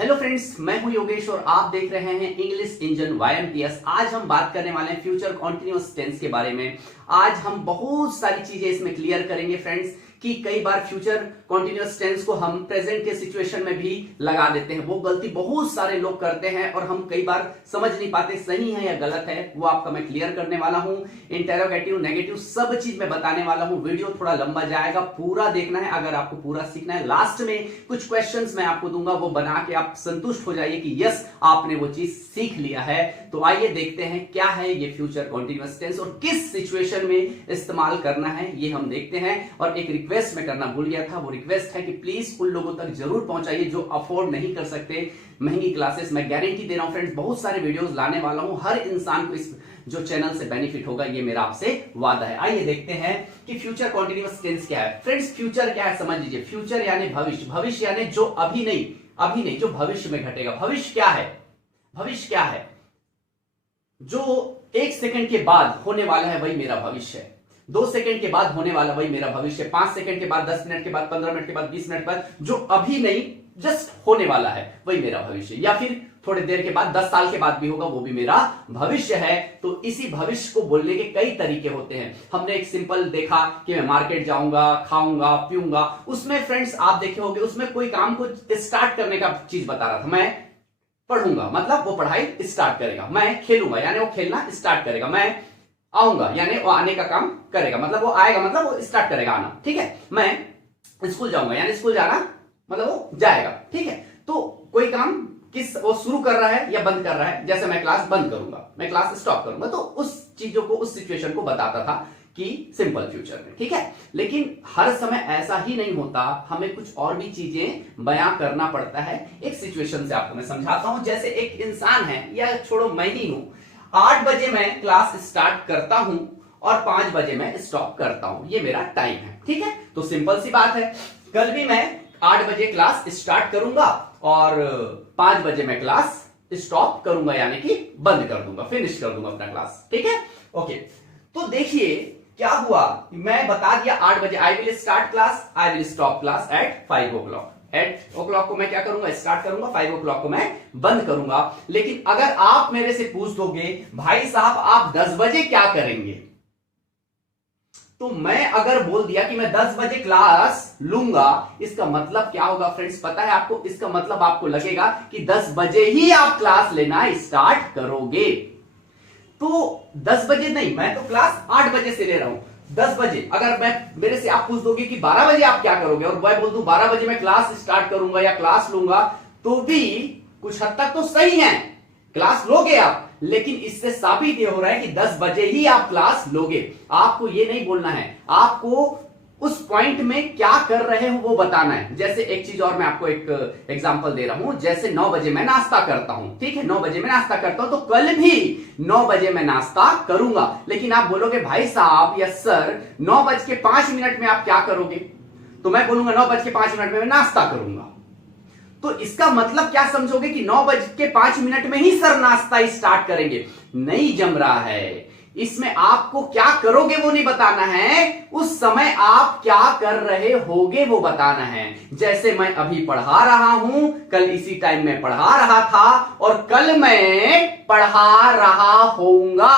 Hello friends, मैं हूं योगेश और आप देख रहे हैं इंग्लिश इंजन YMTS। आज हम बात करने वाले हैं फ्यूचर कॉन्टिन्यूअस टेंस के बारे में। आज हम बहुत सारी चीजें इसमें क्लियर करेंगे फ्रेंड्स कि कई बार फ्यूचर कॉन्टिन्यूअस टेंस को हम प्रेजेंट के सिचुएशन में भी लगा देते हैं। वो गलती बहुत सारे लोग करते हैं और हम कई बार समझ नहीं पाते सही है या गलत है। वो आपका मैं क्लियर करने वाला हूं। इंटेरोगेटिव, नेगेटिव सब चीज मैं बताने वाला हूं। वीडियो थोड़ा लंबा जाएगा, पूरा देखना है अगर आपको पूरा सीखना है। लास्ट में कुछ क्वेश्चंस मैं आपको दूंगा, वो बना के आप संतुष्ट हो जाइए कि यस आपने वो चीज सीख लिया है। तो आइए देखते हैं क्या है ये फ्यूचर कॉन्टिन्यूअस टेंस और किस सिचुएशन में इस्तेमाल करना है ये हम देखते हैं। और एक रिक्वेस्ट मैं करना भूल गया था, वो रिक्वेस्ट है कि प्लीज उन लोगों तक जरूर पहुंचाइए जो अफोर्ड नहीं कर सकते महंगी क्लासेस। मैं गारंटी दे रहा हूं फ्रेंड्स, बहुत सारे वीडियोस लाने वाला हूं, हर इंसान को इस जो चैनल से बेनिफिट होगा, ये मेरा आपसे वादा है। आइए देखते हैं कि फ्यूचर कॉन्टिन्यूअस टेंस क्या है। फ्रेंड्स फ्यूचर क्या है समझ लीजिए। फ्यूचर यानी भविष्य, भविष्य यानी जो अभी नहीं जो भविष्य में घटेगा। भविष्य क्या है? भविष्य क्या है? जो 1 सेकंड के बाद होने वाला है वही मेरा भविष्य है। 2 सेकंड के बाद होने वाला वही मेरा भविष्य है। 5 सेकंड के बाद, 10 मिनट के बाद, 15 मिनट के बाद, 20 मिनट के बाद जो अभी नहीं जस्ट होने वाला है वही मेरा भविष्य। या फिर थोड़ी देर के बाद, 10 साल के बाद भी होगा, वो भी मेरा भविष्य है। तो इसी भविष्य को बोलने के कई तरीके होते हैं। हमने एक सिंपल देखा कि मैं मार्केट जाऊंगा, खाऊंगा, पीऊंगा। उसमें फ्रेंड्स आप देखे होंगे, उसमें कोई काम को स्टार्ट करने का चीज बता रहा था। मैं पढ़ूंगा मतलब वो पढ़ाई स्टार्ट करेगा। मैं खेलूंगा यानी वो खेलना स्टार्ट करेगा। मैं आऊंगा यानी वो आने का काम करेगा, मतलब वो आएगा मतलब वो स्टार्ट करेगा आना। ठीक है। मैं स्कूल जाऊंगा यानी स्कूल जाना मतलब वो जाएगा। ठीक है। तो कोई काम किस वो शुरू कर रहा है या बंद कर रहा है। जैसे मैं क्लास बंद करूंगा, मैं क्लास स्टॉप करूंगा, तो उस चीजों को, उस सिचुएशन को बताता था कि सिंपल फ्यूचर में। ठीक है। लेकिन हर समय ऐसा ही नहीं होता, हमें कुछ और भी चीजें बयां करना पड़ता है। एक सिचुएशन से आपको मैं समझाता हूं। जैसे एक इंसान है, या छोड़ो मैं ही हूं, 8 बजे मैं क्लास स्टार्ट करता हूं और 5 बजे मैं स्टॉप करता हूं, ये मेरा टाइम है। ठीक है। तो सिंपल सी बात है, कल भी मैं 8 बजे क्लास स्टार्ट करूंगा और 5 बजे मैं क्लास स्टॉप करूंगा यानी कि बंद कर दूंगा, फिनिश कर दूंगा अपना क्लास। ठीक है। ओके। तो देखिए क्या हुआ, मैं बता दिया 8 बजे I will start class, I will stop class at 5 o'clock। 8 o'clock को मैं क्या करूंगा, स्टार्ट करूंगा, 5 o'clock को मैं बंद करूंगा। लेकिन अगर आप मेरे से पूछ दोगे भाई साहब आप 10 बजे क्या करेंगे, तो मैं अगर बोल दिया कि मैं 10 बजे क्लास लूंगा, इसका मतलब क्या होगा फ्रेंड्स पता है आपको? इसका मतलब आपको लगेगा कि 10 बजे ही आप क्लास लेना स्टार्ट करोगे। तो 10 बजे नहीं, मैं तो क्लास 8 बजे से ले रहा हूं। 10 बजे अगर मैं मेरे से आप पूछ दोगे कि 12 बजे आप क्या करोगे, और मैं बोल दूं 12 बजे मैं क्लास स्टार्ट करूंगा या क्लास लूंगा, तो भी कुछ हद तक तो सही है, क्लास लोगे आप। लेकिन इससे साबित यह हो रहा है कि 10 बजे ही आप क्लास लोगे। आपको यह नहीं बोलना है, आपको उस पॉइंट में क्या कर रहे हो वो बताना है। जैसे एक चीज और मैं आपको एक एग्जांपल दे रहा हूं। जैसे 9 बजे मैं नाश्ता करता हूं, ठीक है, 9 बजे मैं नाश्ता करता हूं, तो कल भी 9 बजे मैं नाश्ता करूंगा। लेकिन आप बोलोगे भाई साहब या सर 9:05 में आप क्या करोगे, तो मैं बोलूंगा 9:05 में मैं नाश्ता करूंगा। तो इसका मतलब क्या समझोगे कि 9:05 में ही सर नाश्ता स्टार्ट करेंगे। नहीं जम रहा है। इसमें आपको क्या करोगे वो नहीं बताना है, उस समय आप क्या कर रहे होगे वो बताना है। जैसे मैं अभी पढ़ा रहा हूं, कल इसी टाइम में पढ़ा रहा था और कल मैं पढ़ा रहा होऊंगा।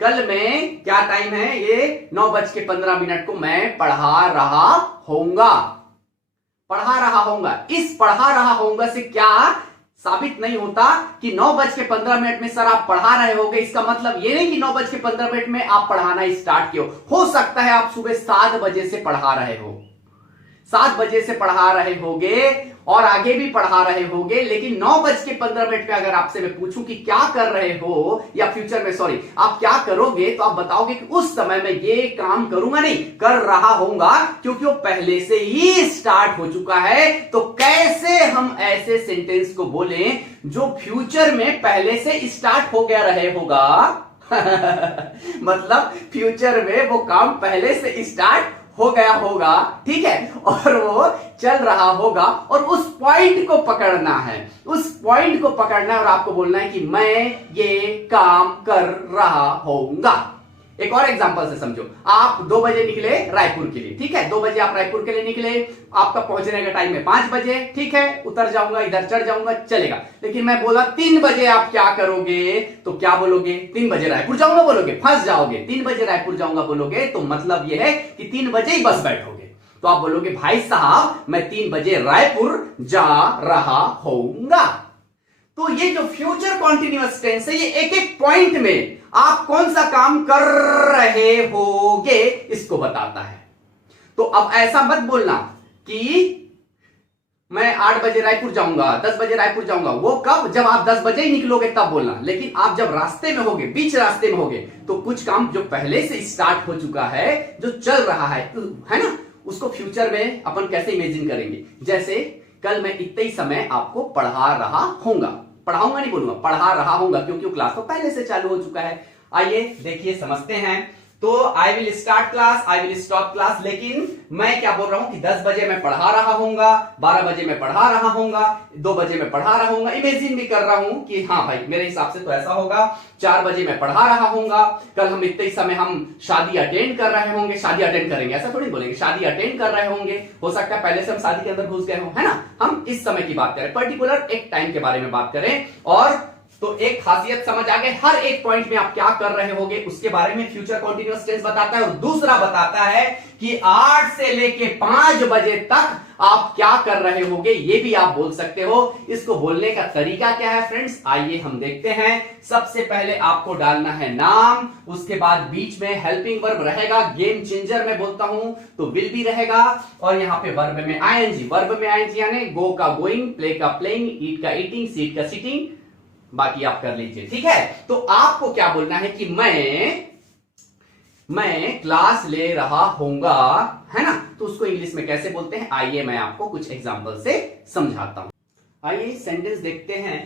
कल में क्या टाइम है, ये 9:15 को मैं पढ़ा रहा होऊंगा। पढ़ा रहा होऊंगा, इस पढ़ा रहा होऊंगा से क्या साबित नहीं होता कि 9:15 में सर आप पढ़ा रहे होगे। इसका मतलब ये नहीं कि 9:15 में आप पढ़ाना स्टार्ट किए हो सकता है आप सुबह 7 बजे से पढ़ा रहे हो, 7 बजे से पढ़ा रहे होगे और आगे भी पढ़ा रहे होगे। लेकिन 9:15 पे अगर आपसे मैं पूछूं कि क्या कर रहे हो, या फ्यूचर में सॉरी आप क्या करोगे, तो आप बताओगे कि उस समय मैं ये काम करूंगा नहीं, कर रहा होऊंगा, क्योंकि वो पहले से ही स्टार्ट हो चुका है। तो कैसे हम ऐसे सेंटेंस को बोलें जो फ्यूचर में पहले से स्टार्ट हो गया रहे होगा मतलब फ्यूचर में वो काम पहले से स्टार्ट हो गया होगा, ठीक है, और वो चल रहा होगा, और उस पॉइंट को पकड़ना है, उस पॉइंट को पकड़ना है और आपको बोलना है कि मैं ये काम कर रहा होऊंगा। एक और एग्जांपल से समझो, आप 2 बजे निकले रायपुर के लिए, ठीक है, 2 बजे आप रायपुर के लिए निकले, आपका पहुंचने का टाइम है 5 बजे, ठीक है, उतर जाऊंगा, इधर चढ़ जाऊंगा, चलेगा। लेकिन मैं बोला 3 बजे आप क्या करोगे, तो क्या बोलोगे, 3 बजे रायपुर जाऊंगा बोलोगे, फंस जाओगे। 3 बजे रायपुर जाऊंगा बोलोगे तो मतलब यह है कि 3 बजे ही बस बैठोगे। तो आप बोलोगे भाई साहब मैं 3 बजे रायपुर जा रहा होऊंगा। तो ये जो फ्यूचर कॉन्टिन्यूअस टेंस है, ये एक एक पॉइंट में आप कौन सा काम कर रहे होगे इसको बताता है। तो अब ऐसा मत बोलना कि मैं 8 बजे रायपुर जाऊंगा, 10 बजे रायपुर जाऊंगा, वो कब, जब आप 10 बजे ही निकलोगे तब बोलना। लेकिन आप जब रास्ते में होगे, बीच रास्ते में होगे, तो कुछ काम जो पहले से स्टार्ट हो चुका है, जो चल रहा है ना, उसको फ्यूचर में अपन कैसे इमेजिन करेंगे। जैसे कल मैं इतने ही समय आपको पढ़ा रहा होऊंगा, पढ़ाऊंगा नहीं बोलूंगा, पढ़ा रहा होऊंगा, क्योंकि वो क्लास तो पहले से चालू हो चुका है। आइए देखिए समझते हैं। तो आई will start class, I will stop class, लेकिन मैं क्या बोल रहा हूं कि 10 बजे मैं पढ़ा रहा होऊंगा, 12 बजे मैं पढ़ा रहा होऊंगा, 2 बजे मैं पढ़ा रहा होऊंगा। इमेजिन भी कर रहा हूं कि हाँ भाई मेरे हिसाब से तो ऐसा होगा, 4 बजे मैं पढ़ा रहा होऊंगा, कल हम इतने ही समय हम शादी अटेंड कर रहे होंगे, शादी अटेंड करेंगे ऐसा थोड़ी बोलेंगे, शादी अटेंड कर रहे होंगे, हो सकता है पहले से हम शादी के अंदर घुस गए हो, है ना। हम इस समय की बात करें, पर्टिकुलर एक टाइम के बारे में बात करें, और तो एक खासियत समझ आ गई, हर एक पॉइंट में आप क्या कर रहे होगे उसके बारे में फ्यूचर कॉन्टिन्यूअस टेंस बताता है। और दूसरा बताता है कि 8 से लेके 5 बजे तक आप क्या कर रहे होगे, ये भी आप बोल सकते हो। इसको बोलने का तरीका क्या है फ्रेंड्स, आइए हम देखते हैं। सबसे पहले आपको डालना है नाम, उसके बाद बीच में हेल्पिंग वर्ब रहेगा, गेम चेंजर में बोलता हूं तो विल भी रहेगा, और यहां पे वर्ब में आईएनजी, वर्ब में आईएनजी यानी गो का गोइंग, प्ले का प्लेइंग, ईट का ईटिंग, सीट का सिटिंग, बाकी आप कर लीजिए, ठीक है। तो आपको क्या बोलना है कि मैं क्लास ले रहा होऊंगा, है ना। तो उसको इंग्लिश में कैसे बोलते हैं, आइए मैं आपको कुछ एग्जांपल से समझाता हूं। आइए सेंटेंस देखते हैं।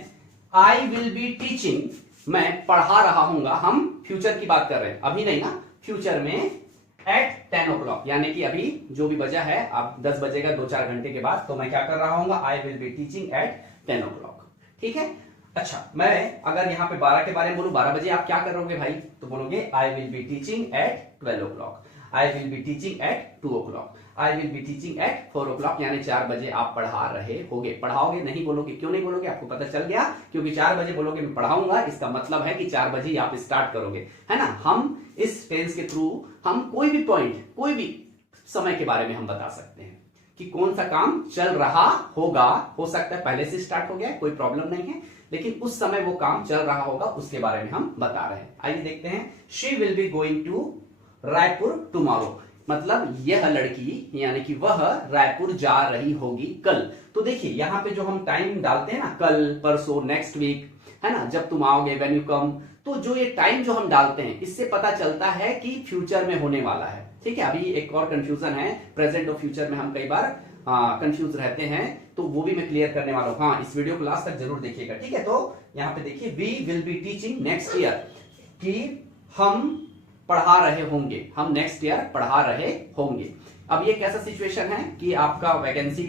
आई विल बी टीचिंग, मैं पढ़ा रहा होऊंगा, हम फ्यूचर की बात कर रहे हैं, अभी नहीं ना, फ्यूचर में एट 10 o'clock, यानी कि अभी जो भी बजा है, आप 10 बजेगा 2-4 घंटे के बाद, तो मैं क्या कर रहा हूंगा, I will be teaching at 10 o'clock, ठीक है। अच्छा, मैं अगर यहां पे 12 के बारे में बोलूं, 12 बजे आप क्या करोगे भाई, तो बोलोगे आई will be teaching eight 12 o'clock, I will be teaching eight 2 o'clock, I will be teaching eight 4 o'clock, यानी 4 बजे आप पढ़ा रहे होगे। पढ़ाओगे नहीं बोलोगे, क्यों नहीं बोलोगे, आपको पता चल गया, क्योंकि 4 बजे बोलोगे मैं पढ़ाऊंगा, इसका मतलब है कि 4 बजे ही आप स्टार्ट करोगे, है ना। हम इस टेंस के थ्रू हम कोई भी पॉइंट, कोई भी समय के बारे में हम बता सकते हैं कि कौन सा काम चल रहा होगा। हो सकता है पहले से स्टार्ट हो गया है, कोई प्रॉब्लम नहीं है, लेकिन उस समय वो काम चल रहा होगा, उसके बारे में हम बता रहे हैं। आइए देखते हैं। She will be going to Raipur tomorrow, मतलब यह लड़की यानी कि वह रायपुर जा रही होगी कल। तो देखिए यहां पे जो हम टाइम डालते हैं ना, कल, परसों, नेक्स्ट वीक, है ना, जब तुम आओगे, व्हेन यू कम, तो जो ये टाइम जो हम डालते हैं, इससे पता चलता है कि फ्यूचर में होने वाला है, ठीक है। अभी एक और कंफ्यूजन है, प्रेजेंट और फ्यूचर में हम कई बार कंफ्यूज रहते हैं, तो वो भी मैं क्लियर करने वाला हूं। हाँ, इस वीडियो को लास्ट तक जरूर देखिएगा, ठीक है। तो यहाँ पे देखिए, we will be teaching next year, कि हम पढ़ा रहे होंगे, हम नेक्स्ट ईयर पढ़ा रहे होंगे। अब ये कैसा सिचुएशन है कि आपका वैकेंसी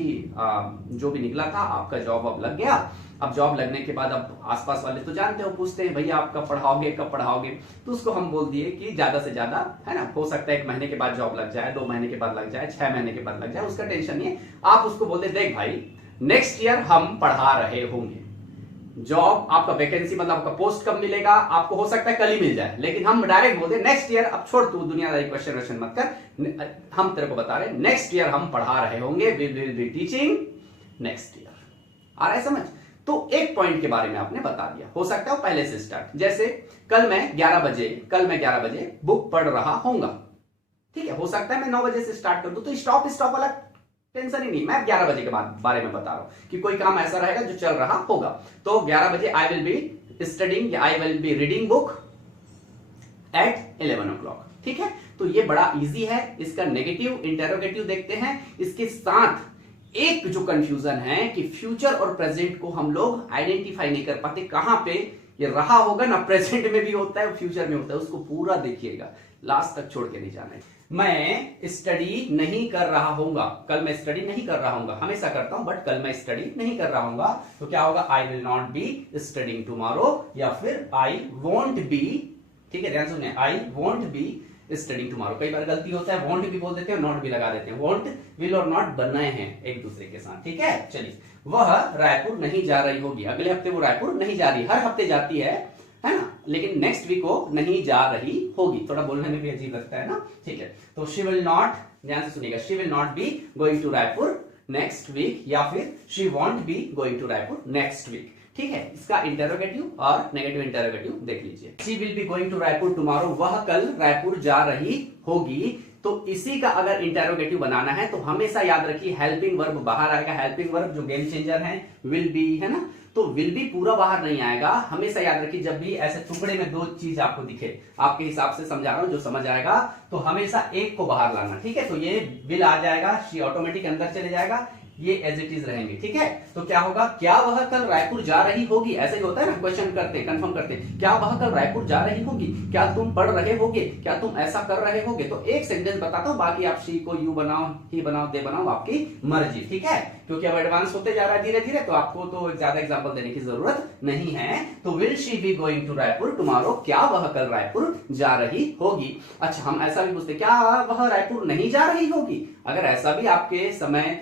जो भी निकला था, आपका जॉब अब लग गया। अब जॉब लगने के बाद अब आसपास वाले तो जानते हो, पूछते हैं भैया आप कब पढ़ाओगे, कब पढ़ाओगे, तो उसको हम बोल दिए कि ज्यादा से ज्यादा, है ना, हो सकता है 1 महीने के बाद जॉब लग जाए, 2 महीने के बाद लग जाए, 6 महीने के बाद लग जाए, उसका टेंशन नहीं है। आप उसको बोलते देख भाई नेक्स्ट ईयर हम पढ़ा रहे होंगे। जॉब आपका वैकेंसी मतलब आपका पोस्ट कब मिलेगा, आपको हो सकता है कल ही मिल जाए, लेकिन हम डायरेक्ट बोलते नेक्स्ट ईयर। अब छोड़ तू दुनियादारी क्वेश्चन मत कर, हम तेरे को बता रहे नेक्स्ट ईयर हम पढ़ा रहे होंगे, we will be teaching next year. आ रहा है समझ। तो एक पॉइंट के बारे में आपने बता दिया, हो सकता है पहले से स्टार्ट, जैसे कल मैं 11 बजे बुक पढ़ रहा होऊंगा, ठीक है। हो सकता है मैं 9 बजे से स्टार्ट कर दूं, तो स्टॉप वाला टेंशन ही नहीं, मैं 11 बजे के बारे में बता रहा हूं कि कोई काम ऐसा रहेगा जो चल रहा होगा। तो 11 बजे आई विल बी स्टडिंग या I will be reading book at 11 o'clock, ठीक है। तो ये बड़ा इजी है। इसका नेगेटिव इंटेरोगेटिव देखते हैं। इसके साथ एक जो कंफ्यूजन है कि फ्यूचर और प्रेजेंट को हम लोग आइडेंटिफाई नहीं कर पाते, कहां पे ये रहा होगा ना, प्रेजेंट में भी होता है, फ्यूचर में होता है, उसको पूरा देखिएगा, लास्ट तक छोड़ के नहीं जाना है। मैं स्टडी नहीं कर रहा होऊंगा, कल मैं स्टडी नहीं कर रहा होऊंगा, हमेशा करता हूं बट कल मैं स्टडी नहीं कर रहा होऊंगा, तो क्या होगा, I will not be studying tomorrow, या फिर आई वॉन्ट बी, ठीक है, ध्यान सुनिए, I want be studying tomorrow. कई बार गलती होता है, वॉन्ट भी बोल देते हैं, नॉट भी लगा देते हैं। वॉन्ट, विल और नॉट बनाए हैं एक दूसरे के साथ, ठीक है। चलिए, वह रायपुर नहीं जा रही होगी, अगले हफ्ते वो रायपुर नहीं जा रही, हर हफ्ते जाती है ना, लेकिन नेक्स्ट वीक वो नहीं जा रही होगी। थोड़ा बोलने में भी अजीब लगता है ना, ठीक है। तो शी विल नॉट, ध्यान से सुनिएगा, she will not be going to Raipur next week, या फिर she won't be going to Raipur next week, ठीक है। इसका इंटरोगेटिव और नेगेटिव इंटरोगेटिव देख लीजिए। She will be going to Raipur tomorrow, वह कल रायपुर जा रही होगी। तो इसी का अगर इंटरोगेटिव बनाना है तो हमेशा याद रखिए हेल्पिंग वर्ब बाहर आएगा। हेल्पिंग वर्ब जो गेम चेंजर है, विल बी, है ना, तो विल बी पूरा बाहर नहीं आएगा। हमेशा याद रखिए जब भी ऐसे टुकड़े में दो चीज आपको दिखे, आपके हिसाब से समझा रहा हूं, जो समझ आएगा, तो हमेशा एक को बाहर लाना, ठीक है। तो ये विल आ जाएगा, शी ऑटोमेटिक अंदर चले जाएगा, ये एज इट इज रहेंगे, ठीक है। तो क्या होगा, क्या वह कल रायपुर जा रही होगी, ऐसे ही होता है ना, क्वेश्चन करते हैं, कंफर्म करते हैं, क्या वह कल रायपुर जा रही होगी, क्या तुम पढ़ रहे होगे, क्या तुम ऐसा कर रहे होगे। तो एक सेंटेंस बताता हूं, बाकी आप शी को यू बनाओ, ही बनाओ, दे बनाओ, आपकी मर्जी, ठीक है। क्योंकि अब एडवांस होते जा रहा है धीरे धीरे, तो आपको तो ज्यादा एग्जांपल देने की जरूरत नहीं है। तो will she be going to Raipur tomorrow, क्या वह कल रायपुर जा रही होगी। अच्छा, हम ऐसा भी पूछते, क्या वह रायपुर नहीं जा रही होगी। अगर ऐसा भी आपके समय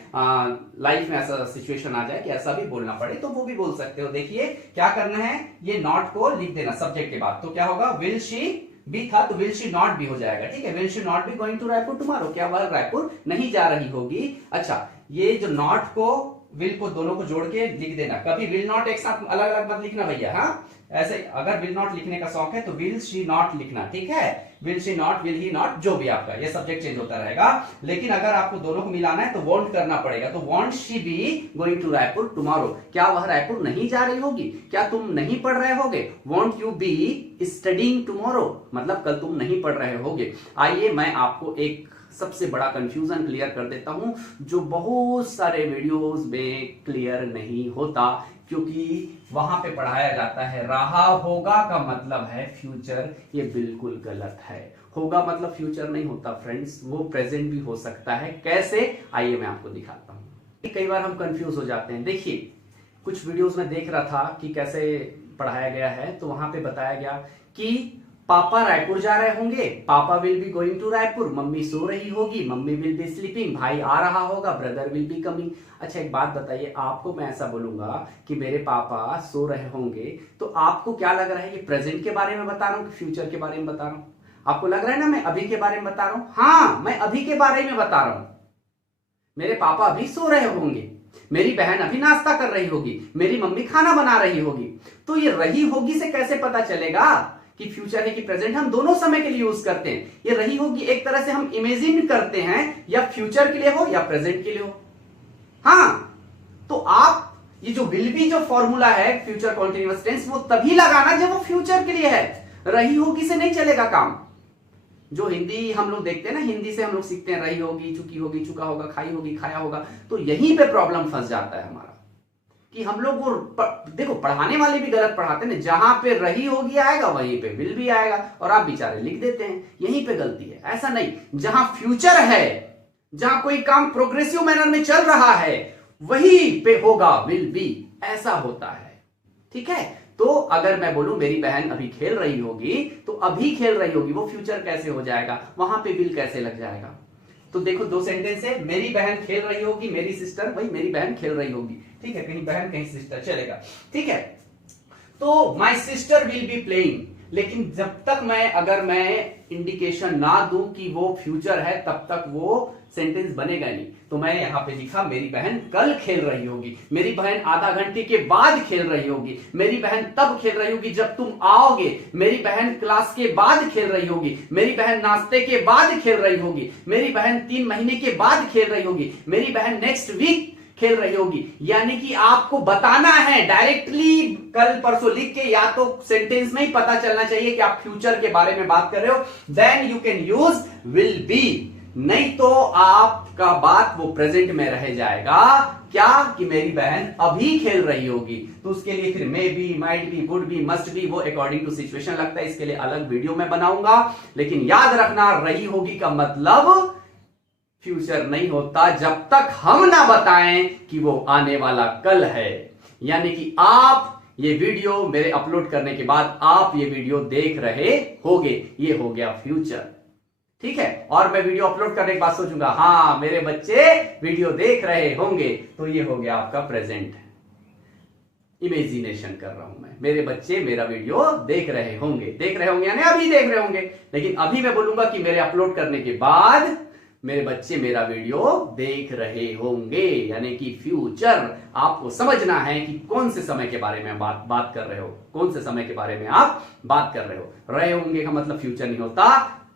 लाइफ में ऐसा सिचुएशन आ जाए कि ऐसा भी बोलना पड़े, तो वो भी बोल सकते हो। देखिए क्या करना है, ये नॉट को लिख देना सब्जेक्ट के बाद। तो क्या होगा, विल शी बी था तो विल शी नॉट भी हो जाएगा, ठीक है। Will she not be going to Raipur tomorrow, क्या वह रायपुर नहीं जा रही होगी। अच्छा, ये जो नॉट को विल को दोनों को जोड़ के लिख देना, कभी विल नॉट एक साथ अलग अलग मत लिखना भैया, हाँ। ऐसे अगर विल नॉट लिखने का शौक है तो विल शी नॉट लिखना, ठीक है। Will she not, will he not, जो भी आपका, ये सब्जेक्ट चेंज होता रहेगा। लेकिन अगर आपको दोनों को मिलाना है तो वॉन्ट करना पड़ेगा। तो won't she be going to Raipur tomorrow, क्या वह रायपुर नहीं जा रही होगी, क्या तुम नहीं पढ़ रहे होगे। Want you be studying tomorrow, मतलब कल तुम नहीं पढ़ रहे होगे। आइए मैं आपको एक सबसे बड़ा कंफ्यूजन क्लियर कर देता हूं, जो बहुत सारे वीडियोस में क्लियर नहीं होता, क्योंकि वहां पे पढ़ाया जाता है रहा होगा का मतलब है फ्यूचर। ये बिल्कुल गलत है। होगा मतलब फ्यूचर नहीं होता फ्रेंड्स, वो प्रेजेंट भी हो सकता है। कैसे, आइए मैं आपको दिखाता हूं। कई बार हम कंफ्यूज हो जाते हैं। देखिए, कुछ वीडियोस में देख रहा था कि कैसे पढ़ाया गया है, तो वहां पे बताया गया कि पापा रायपुर जा रहे होंगे, पापा will be going to Raipur, मम्मी सो रही होगी, मम्मी विल बी स्लीपिंग, भाई आ रहा होगा, ब्रदर विल बी कमिंग। अच्छा, एक बात बताइए, आपको मैं ऐसा बोलूंगा कि मेरे पापा सो रहे होंगे, तो आपको क्या लग रहा है, ये प्रेजेंट के बारे में बता रहा हूं कि फ्यूचर के बारे में बता रहा हूं। आपको लग रहा है ना मैं अभी के बारे में बता रहा हूं। हाँ, मैं अभी के बारे में बता रहा हूं। मेरे पापा अभी सो रहे होंगे, मेरी बहन अभी नाश्ता कर रही होगी, मेरी मम्मी खाना बना रही होगी। तो ये रही होगी से कैसे पता चलेगा कि फ्यूचर है कि प्रेजेंट। हम दोनों समय के लिए यूज करते हैं। ये रही होगी एक तरह से हम इमेजिन करते हैं, या फ्यूचर के लिए हो या प्रेजेंट के लिए हो। हाँ, तो आप ये जो विल बी जो फॉर्मूला है फ्यूचर कॉन्टिन्यूअस टेंस, वो तभी लगाना जब वो फ्यूचर के लिए है। रही होगी से नहीं चलेगा काम। जो हिंदी हम लोग देखते हैं ना, हिंदी से हम लोग सीखते हैं रही होगी, चुकी होगी, चुका होगा, खाई होगी, खाया होगा। तो यहीं पे प्रॉब्लम फंस जाता है हमारा, कि हम लोग वो देखो पढ़ाने वाले भी गलत पढ़ाते हैं। जहां पे रही होगी आएगा वहीं पे विल भी आएगा, और आप बेचारे लिख देते हैं। यहीं पे गलती है। ऐसा नहीं, जहां फ्यूचर है, जहां कोई काम प्रोग्रेसिव मैनर में चल रहा है, वहीं पे होगा विल बी। ऐसा होता है, ठीक है। तो अगर मैं बोलूं मेरी बहन अभी खेल रही होगी, तो अभी खेल रही होगी, वो फ्यूचर कैसे हो जाएगा, वहां पे विल कैसे लग जाएगा। तो देखो दो सेंटेंस है, मेरी बहन खेल रही होगी, मेरी सिस्टर, भाई मेरी बहन खेल रही होगी, ठीक है। कहीं बहन कहीं सिस्टर चलेगा, ठीक है। तो my sister will be playing, लेकिन जब तक अगर मैं इंडिकेशन ना दूं कि वो फ्यूचर है, तब तक वो सेंटेंस बनेगा नहीं। तो मैं यहां पे लिखा मेरी बहन कल खेल रही होगी, मेरी बहन आधा घंटे के बाद खेल रही होगी, मेरी बहन तब खेल रही होगी जब तुम आओगे, मेरी बहन क्लास के बाद खेल रही होगी, मेरी बहन नाश्ते के बाद खेल रही होगी, मेरी बहन 3 महीने के बाद खेल रही होगी, मेरी बहन नेक्स्ट वीक खेल रही होगी। यानी कि आपको बताना है डायरेक्टली कल परसों लिख के, या तो सेंटेंस में ही पता चलना चाहिए कि आप फ्यूचर के बारे में बात कर रहे हो, then you can use will be. नहीं तो आपका बात वो प्रेजेंट में रह जाएगा। क्या कि मेरी बहन अभी खेल रही होगी, तो उसके लिए फिर may be, might be, would be, must be, वो अकॉर्डिंग टू सिचुएशन लगता है। इसके लिए अलग वीडियो में बनाऊंगा। लेकिन याद रखना, रही होगी का मतलब फ्यूचर नहीं होता जब तक हम ना बताएं कि वो आने वाला कल है। यानी कि आप ये वीडियो मेरे अपलोड करने के बाद आप ये वीडियो देख रहे होगे, ये हो गया फ्यूचर। ठीक है, और मैं वीडियो अपलोड करने के बाद सोचूंगा हाँ मेरे बच्चे वीडियो देख रहे होंगे, तो ये हो गया आपका प्रेजेंट। इमेजिनेशन कर रहा हूं मैं, मेरे बच्चे मेरा वीडियो देख रहे होंगे यानी अभी देख रहे होंगे, लेकिन अभी मैं बोलूंगा कि मेरे अपलोड करने के बाद मेरे बच्चे मेरा वीडियो देख रहे होंगे, यानी कि फ्यूचर। आपको समझना है कि कौन से समय के बारे में बात कर रहे हो, कौन से समय के बारे में आप बात कर रहे हो। रहे होंगे का मतलब फ्यूचर नहीं होता,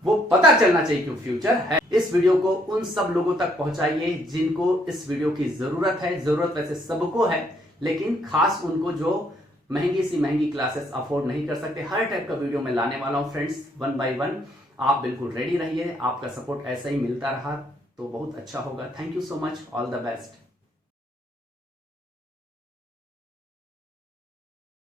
वो पता चलना चाहिए कि फ्यूचर है। इस वीडियो को उन सब लोगों तक पहुंचाइए जिनको इस वीडियो की जरूरत है। जरूरत वैसे सबको है, लेकिन खास उनको जो महंगी क्लासेस अफोर्ड नहीं कर सकते। हर टाइप का वीडियो मैं लाने वाला हूं फ्रेंड्स, 1 by 1। आप बिल्कुल रेडी रहिए, आपका सपोर्ट ऐसा ही मिलता रहा तो बहुत अच्छा होगा। Thank you so much, all the best.